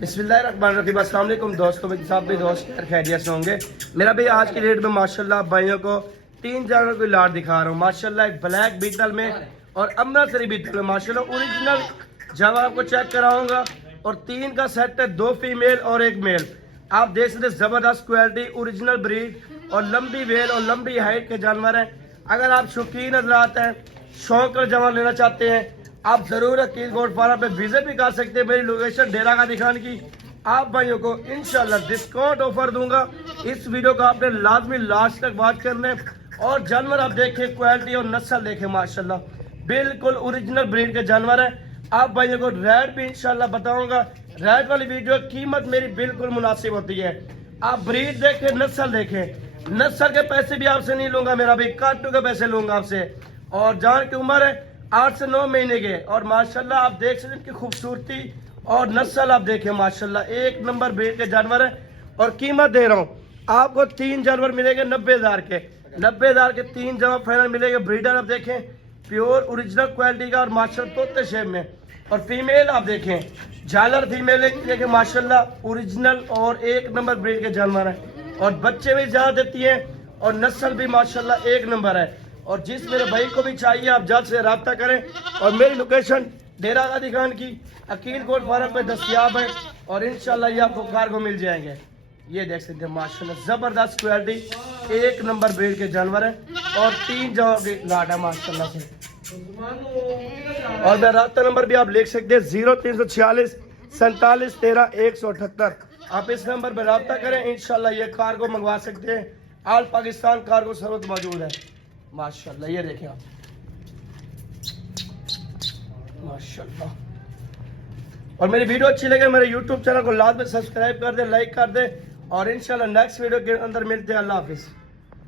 बिस्मिल्लाहिर्रहमानिर्रहीम। अस्सलाम वालेकुम दोस्तों, मेरे साहब भी दोस्त खैरियत से होंगे। मेरा भी आज की डेट में माशाल्लाह भाइयों को 3 जानवर की लाट दिखा रहा हूँ। माशाल्लाह एक ब्लैक बीटल में और अमृतसरी बीटल में माशाल्लाह ओरिजिनल जानवर आपको चेक कराऊंगा। और 3 का सेट है, 2 फीमेल और 1 मेल। आप देख सकते जबरदस्त क्वालिटी, ओरिजिनल ब्रीड और लंबी वेल और लंबी हाइट के जानवर हैं। अगर आप शौकीन नजर हैं, शौक कर जानवर लेना चाहते हैं, आप जरूर अकील गोट फार्म पे विजिट भी कर सकते हैं। मेरी लोकेशन डेरा का दिखाने की। आप भाइयों को इंशाल्लाह डिस्काउंट ऑफर दूंगा। इस वीडियो को आपने लाजमी लास्ट तक बात करना है। और जानवर आप देखें, क्वालिटी और नस्ल देखें, माशाल्लाह बिल्कुल ओरिजिनल ब्रीड के जानवर है। आप भाइयों को रेट भी इंशाल्लाह बताऊंगा। रेट वाली वीडियो कीमत मेरी बिल्कुल मुनासिब होती है। आप ब्रीड देखें, नस्ल देखें। नस्ल के पैसे भी आपसे नहीं लूंगा, मेरा भी काटू के पैसे लूंगा आपसे। और जान की उम्र है 8 से 9 महीने के। और माशाल्लाह आप देख सकते हैं कि खूबसूरती और नस्ल आप देखें, माशाल्लाह एक नंबर ब्रीड के जानवर है। और कीमत दे रहा हूँ आपको, 3 जानवर मिलेंगे 90,000 के। 90,000 के 3 जमा फाइनल मिलेंगे। ब्रीडर आप देखें, प्योर ओरिजिनल क्वालिटी का और माशाल्लाह तोते शेप में। और फीमेल आप देखें, झालर फीमेल देखें, माशाल्लाह ओरिजिनल और 1 नंबर ब्रीड के जानवर है। और बच्चे भी ज्यादा देती है और नस्ल भी माशाल्लाह 1 नंबर है। और जिस मेरे भाई को भी चाहिए आप जल्द से रब्ता करें। और मेरी लोकेशन डेरा का दिखान की अकील कोट फार्म पे दस्तियाब है। और इंशाल्लाह ये आपको कार्गो मिल जाएंगे। ये देख सकते हैं माशाल्लाह जबरदस्त क्वालिटी, 1 नंबर ब्रीड के जानवर है। और 3 जगह की लाट है माशाल्लाह से। और मेरा रब्ता नंबर भी आप लिख सकते हैं 0346 47 13 178। आप इस नंबर पर रब्ता करें, इंशाल्लाह ये कार्गो मंगवा सकते हैं। ऑल पाकिस्तान कार्गो सर्विस मौजूद है माशाल्लाह। ये देखें आप माशाल्लाह। और मेरी वीडियो अच्छी लगे मेरे YouTube चैनल को लाजमी सब्सक्राइब कर दे, लाइक कर दे। और इंशाल्लाह नेक्स्ट वीडियो के अंदर मिलते हैं। अल्लाह हाफिज।